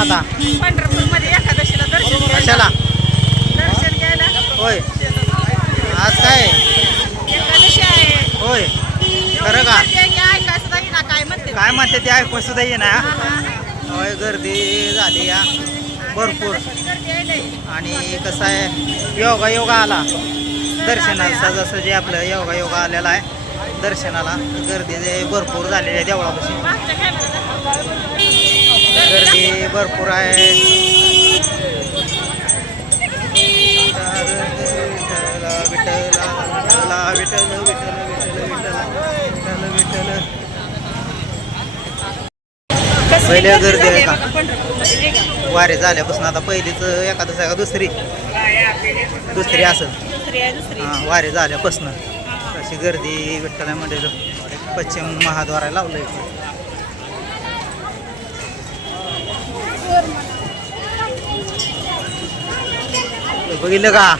आता पंढरपूरमध्ये एकादशीला दर्शन कशाला? दर्शन घ्यायला. होय. आज काय? एकादशी आहे. होय. खरं का? आहे काय म्हणते? काय म्हणते ते ऐकून सुद्धा ना. होय गर्दी झाली या. भरपूर. आहे. आणि कसं आहे योगा योगा आला. दर्शनाचा जसं जे आपलं योगा योगा आलेला आहे दर्शनाला गर्दी जे भरपूर झालेली आहे देवळापाशी. कॅमेऱ्यात गर्दी भरपूर आहे. विठ्ठला विठ्ठला विठ्ठल विठ्ठल विठ्ठल विठ्ठल पहिल्या गर्दी आहे का? वारे झाल्यापासून आता पहिलीच एखादस आहे का दुसरी? दुसरी असेल हां वारे झाल्यापासून. अशी गर्दी विठ्ठला मंदिर पश्चिम महाद्वारा लावलंय. बघितलं का?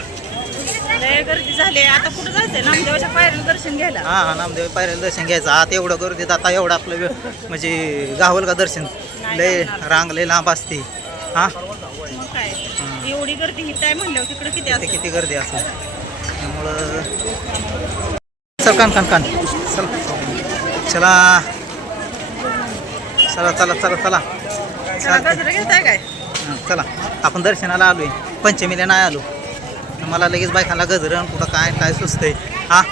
लय गर्दी झाली. आता कुठं जायचंय? नामदेवाच्या पायऱ्याला दर्शन घ्यायला. हा हा नामदेव पायऱ्याला दर्शन घ्यायचं. आता एवढं गर्दीत आता एवढं आपलं म्हणजे गावल का दर्शन? लय रांग लय लांब असते. हा? मग काय? एवढी गर्दी ही काय म्हणल्यावर तिकडे किती ते असते? किती गर्दी असेल? त्यामुळं चल कान कान कान. चल. चला. चला चला चला. घेताय काय? चला आपण दर्शनाला आलोय. पंचमीला नाही आलो. मला लगेच बायकांना गजरण कुठं काय काय सुचतंय. हा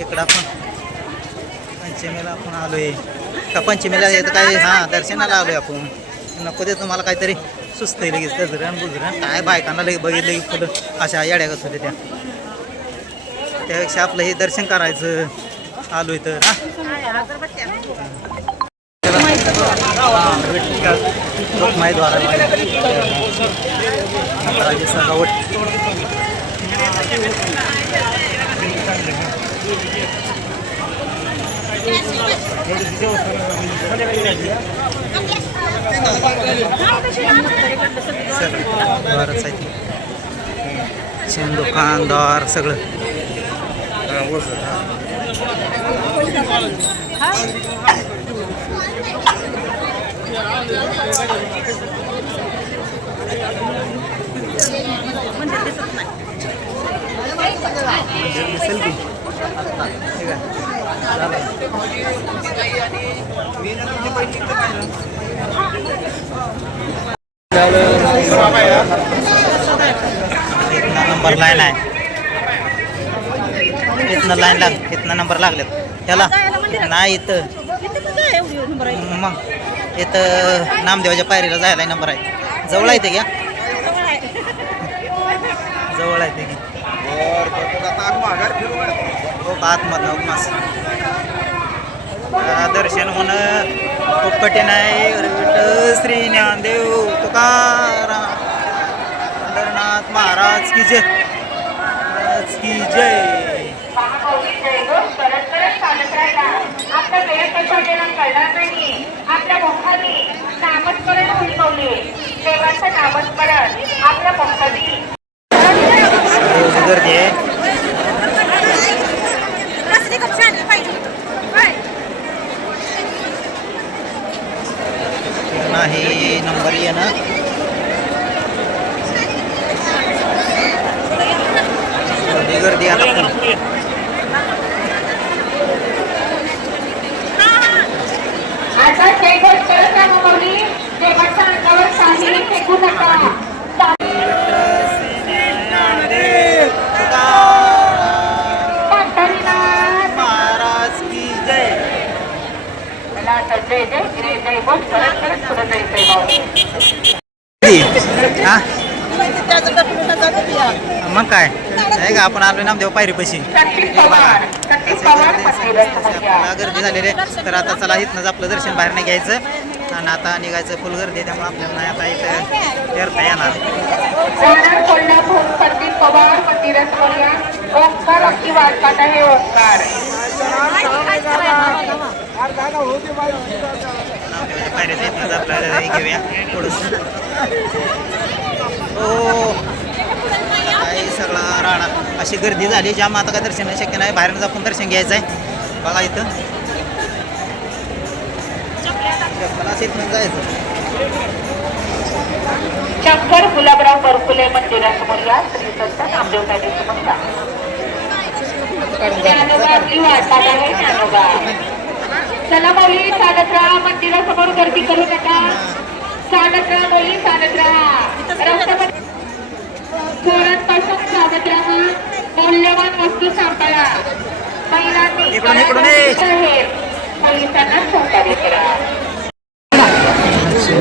इकडं आपण पंचमीला आपण आलोय. का पंचमीला येतं काय हां दर्शनाला आलोय आपण. नको दे तुम्हाला काहीतरी सुचतंय लगेच गजरण गुजरण काय बायकांना लगेच बघितलं की फुलं अशा येड्या गत होत्या त्या. त्यापेक्षा आपलं हे दर्शन करायचं आलोय तर हा. लोकमाईद्वारा राजे सजावट बरंच आहे शेण दुकानदार सगळं म्हणजे दिसत नाही दिसेल की ठीक आहे इथनं नंबर लाईन आहे इथनं लाईन लाग इथनं नंबर लागलेत त्याला नाही इथं. किती कुठं आहे एवढी नंबर आहे? मग. इथं नामदेवाच्या पायरीला जायला नंबर आहे. जवळ आहे ते घ्या जवळ आहे. ते घ्या हो का आतमधनं दर्शन होणं खूप कठीण आहे. श्री ज्ञानदेव तुकाराम. पंढरनाथ महाराज की जय. की जय. आपला वेळेपेक्षा जेवण करणार नाही. आपल्या मुखाने नामस्मरण होईल पावले. देवाचं नामस्मरण आपल्या मुखाने. गर्दी आहे कसली कप छान पाहिजे होतं. काय? नाही नंबर येणं एवढी गर्दी आता पण आता जे गोष्ट करत राहा माऊली देवाच्या अंगावर काही फेकू नका पंढरीनाथ महाराज की जय मला आता जय जय जय जय बोल करत करत पुढे जायचंय माऊली हा त्याचं डबलं जातं ते या. मग काय? आहे का आपण आलो नामदेव पायरी पैसे गर्दी झालेली आहे. तर आता चला इथनंच आपलं दर्शन बाहेर नाही घ्यायचं. आणि आता निघायचं फुल गर्दी आहे, त्यामुळे आपल्याला नाही आता इथं फिरता येणार. कोल्हापूर पवार ओंकार अगदी वाटतात आहे ओंकार. हे घेऊया थोडंसं हो. काही सगळा राडा. अशी गर्दी झाली ज्यामुळे आता काय दर्शन शक्य नाही. बाहेरच आपण दर्शन घ्यायचं आहे बघा इथं. इथनं जायचं शंकर गुलाबराव बरकुले मंदिरासमोर या श्री संत नामदेव पाटील या ज्ञानोबा आपली वाट पाहत आहे ज्ञानोबा. चला माऊली चालत राहा मंदिरासमोर गर्दी करू नका. चालत राहा माऊली चालत राहा चोरांपासून चालत राहा मौल्यवान वस्तू सांभाळा. महिलांनी. पोलिसांना सहकार्य करा.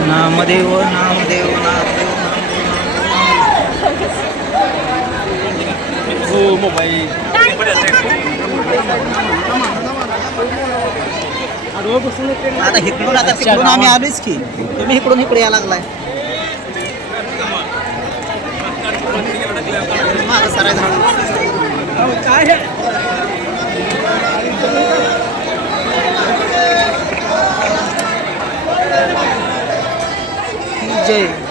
नामदेव नामदेव नामदेव आता इकडून आता तिकडून आम्ही आलोच की. तुम्ही इकडून इकडे यायला लागलाय. काय জি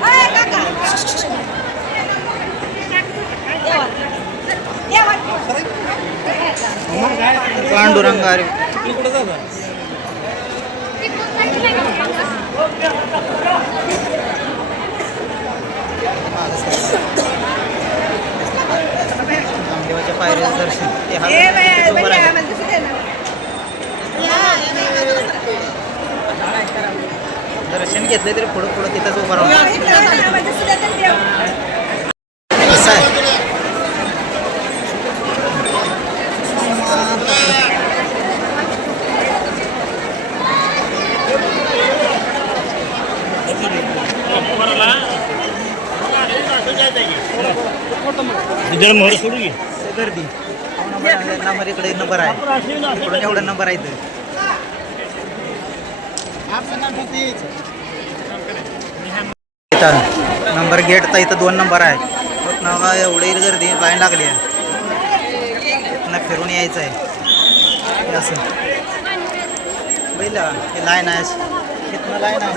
Hey, Kaka! रामदेवाच्या पायऱ्याचं दर्शन. ते राहिलं. दर्शन घेतलं तरी पुढं पुढं तिथंच उभं राहून कसं आहे गर्दी. नंबर इकडे नंबर आहे. इकडून एवढा नंबर आहे इथं. इथं नंबर गेटचा इथं दोन नंबर आहे. ना एवढी गर्दी लाईन लागली आहे. इथनं फिरून यायचं आहे. असं. पहिलं हे लाईन आहे. इथनं लाईन आहे.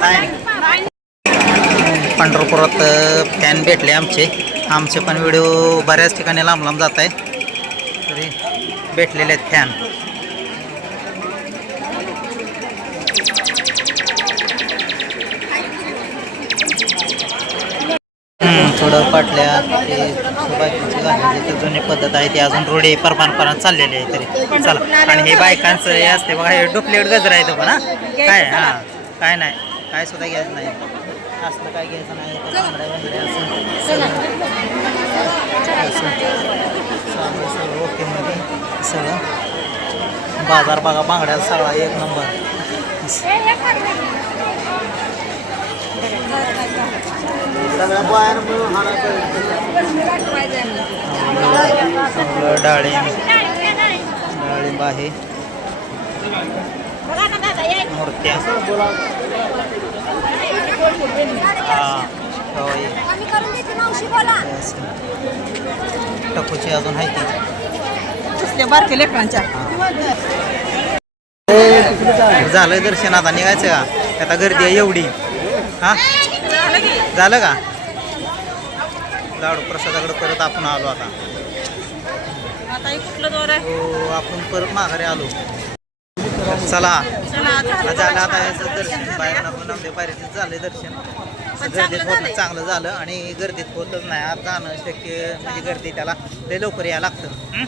लाईन. पंढरपुरात फॅन भेटले आमचे. आमचे पण व्हिडिओ बऱ्याच ठिकाणी लांब लांब जात आहे तरी भेटलेले आहेत फॅन थोडं पाटल्या ते बायकांची घालायची तर जुनी पद्धत आहे ती अजून रोडे परमानपरात चाललेली आहे तरी. चला आणि हे बायकांचं हे असते बघा हे डुप्लिकेट गजर आहे तो पण हा? काय हां काय नाही. काय सुद्धा घ्यायचं नाही. असलं काय घ्यायचं नाही तर बांगड्या वगैरे असं. सगळं ओकेमध्ये सगळं बाजार बघा बांगड्या सगळा एक नंबर. सगळं डाळिंब डाळिंब आहे मूर्त्या. टकूची अजून आहे ती. बारके लेकरांच्या. झालं दर्शन आता निघायचं का? आता गर्दी आहे एवढी. हा? झालं की? लाडू प्रसादाकडे परत आपण आलो आता. आता हे कुठलं दोर आहे? आपण परत माघारी आलो. चला. झालं आता याचं दर्शन बाहेर आपण पायरीचं झालंय दर्शन. गर्दीत होत चांगलं झालं आणि गर्दीत होतच नाही. आता जाणं शक्य म्हणजे गर्दी त्याला लय लवकर यायला लागतं?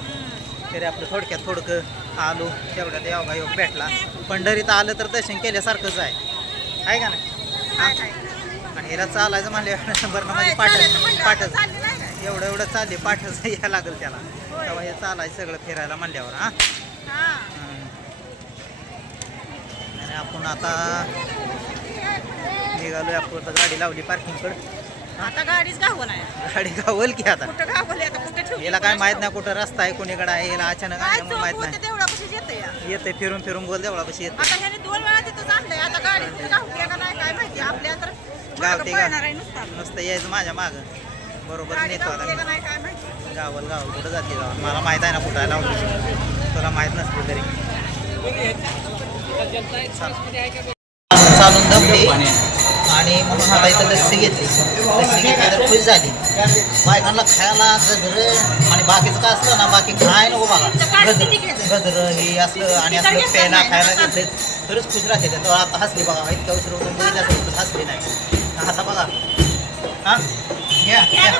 तरी आपलं थोडक्यात थोडकं आलो तेवढ्यात योगा योग भेटला. पंढरीत आलं तर दर्शन केल्यासारखंच आहे. आहे का नाही? आणि हिला चालायचं म्हणले बरं म्हणजे पाठच पाठच. एवढं एवढं चालले पाठच यायला लागेल त्याला. तेव्हा हे चालायचं सगळं फिरायला म्हणल्यावर हं. आणि आपण आता निघालोय आपण गाडी लावली पार्किंगकडे. आता गाडीच गावं नाही. गाडी गावल की आता? कुठं गावली आता? कुठे ठेवली याला काय माहीत नाही कुठं रस्ता आहे कोणीकडे आहे याला अचानक आल्यामुळे माहीत नाही. होते तेवढा कशी येते फिरून फिरून बोल देवळा कशी येते आता ह्याने दोन वेळा तिथं आणलंय आता गाडी तिथं गावते का नाही काय माहिती. आपल्या तर गावते मागं पळणार आहे नुसता यायचं माझ्या माग. बरोबर नेतो आता गावल गावल कुठं जाते गावात मला माहीत आहे ना कुठं आहे लावलं तुला माहीत नसते तरी. चालून दमली आणि म्हणून मला इथं लस्सी घेतली. लस्सी घेतली तर खुश झाली. बायकांना खायला गजर आणि बाकीचं काय असलं ना बाकी खाय नको बघा गजर गजर हे असलं आणि असलं प्यायला खायला घेतले तरच खुश राहते तर आता हसली बघा इतक्या उशीर होऊन बघितलं असं हसली नाही. आता बघा. हा? घ्या घ्या.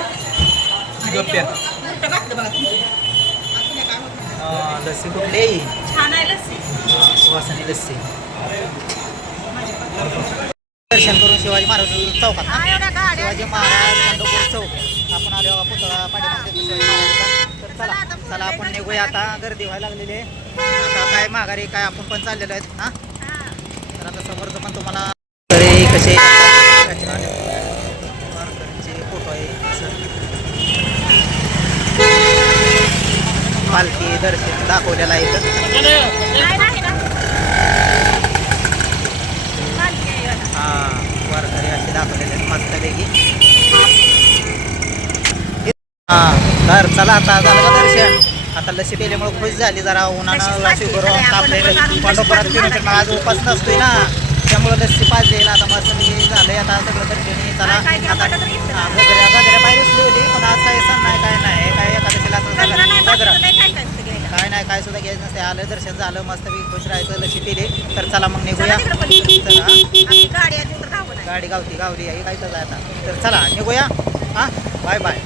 लस्सी कुठली? आहे? छान आहे लस्सी. सुवासिनी लस्सी दर्शन करून शिवाजी महाराज चौकात ना? शिवाजी महाराज चौक. आपण आलो पुतळा पाठीमागे शिवाजी महाराजांचा. तर चला चला आपण निघूया. आता गर्दी व्हायला लागलेली आहे. आता काय माघारी काय आपण पण चाललेलो आहेत हा. तर आता समोरचं पण तुम्हाला कसे वारकऱ्यांचे फोटो आहे असं. पालखी दर्शन दाखवलेलं आहे इथं. हा वारकरी असे दाखवलेले आहेत मस्तपैकी हा तर चला आता झालं का दर्शन? आता लसी पेल्यामुळे खुश झाली जरा उन्हानं लस्सी लसी पंढरपुरात फिरून आज उपास नसतोय ना. त्यामुळे लस्सी पाहिजे आता मस्त म्हणजे झालंय आता सगळं दर्शन चला. आता गजऱ्या गजऱ्या होती पण आज काही सण नाही काय नाही. काय एखाद्याला गजरा नाही, काय सुद्धा घ्यायचं नसते आलं दर्शन झालं मस्तपैकी खुश राहायचं लसी पिली तर चला मग निघूया. गाडी गावती गावली आहे काय आता? तर चला निघूया. हां बाय बाय.